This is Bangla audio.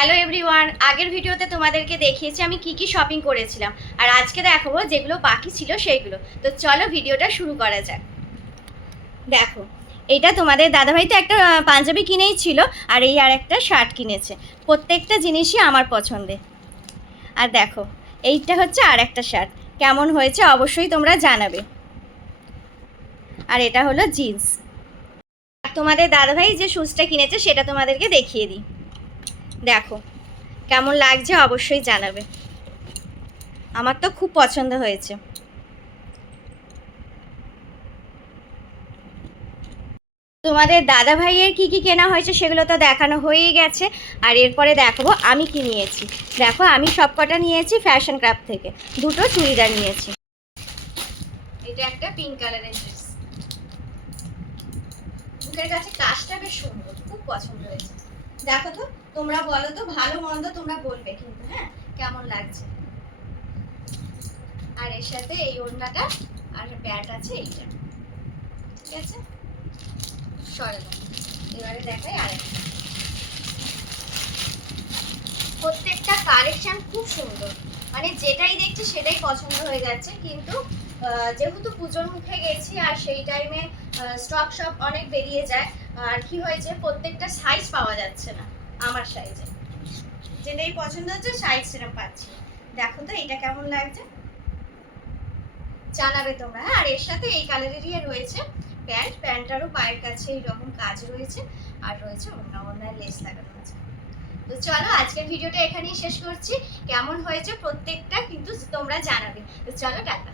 হ্যালো এভরিওয়ান, আগের ভিডিওতে তোমাদেরকে দেখিয়েছি আমি কি কি শপিং করেছিলাম, আর আজকে দেখাবো যেগুলো বাকি ছিল সেইগুলো। তো চলো ভিডিওটা শুরু করা যাক। দেখো, এইটা তোমাদের দাদাভাই তো একটা পাঞ্জাবি কিনেই ছিল, আর এই আর একটা শার্ট কিনেছে। প্রত্যেকটা জিনিসই আমার পছন্দের। আর দেখো, এইটা হচ্ছে আর একটা শার্ট, কেমন হয়েছে অবশ্যই তোমরা জানাবে। আর এটা হলো জিন্স। আর তোমাদের দাদাভাই যে শুজটা কিনেছে সেটা তোমাদেরকে দেখিয়ে দিই। দেখো কেমন লাগছে অবশ্যই জানাবে। আমার তো খুব পছন্দ হয়েছে। তোমাদের দাদা ভাইয়ের কি কি কেনা হয়েছে সেগুলো তো দেখানো হয়েই গেছে। আর এরপরে দেখাবো আমি কি নিয়েছি। দেখো, আমি সবকটা নিয়েছি ফ্যাশন ক্রাফট থেকে, দুটো চুড়িদার নিয়েছি। এটা একটা পিঙ্ক কালারের ড্রেস, বুকের কাছে কাজটা বেশ সুন্দর, খুব পছন্দ হয়েছে। দেখো তো, তোমরা বলো তো, ভালো মন্দ তোমরা বলবে কিন্তু, হ্যাঁ, কেমন লাগছে। আর এর সাথে এই ওড়নাটা আর প্যান্ট আছে এইটা, ঠিক আছে। সরালাম, এবারে দেখাই আরেকটা। প্রত্যেকটা কালেকশন খুব সুন্দর, মানে যেটাই দেখছি সেটাই পছন্দ হয়ে যাচ্ছে। কিন্তু যেহেতু পুজোর মুখে গেছি আর সেই টাইমে স্টক সব অনেক বেরিয়ে যায়, আর কি হয়েছে প্রত্যেকটা সাইজ পাওয়া যাচ্ছে না। আমার সাইজে যেটাই পছন্দ হচ্ছে সাইজ সেরকম পাচ্ছি। দেখো তো এটা কেমন লাগছে, জানাবে তোমরা। হ্যাঁ, আর এর সাথে এই কালারেরই রয়েছে প্যান্টারও পায়ের কাছে এইরকম কাজ রয়েছে, আর রয়েছে অন্য লেস লাগানো আছে। তো চলো আজকের ভিডিওটা এখানেই শেষ করছি। কেমন হয়েছে প্রত্যেকটা কিন্তু তোমরা জানাবে। তো চলো টাটা।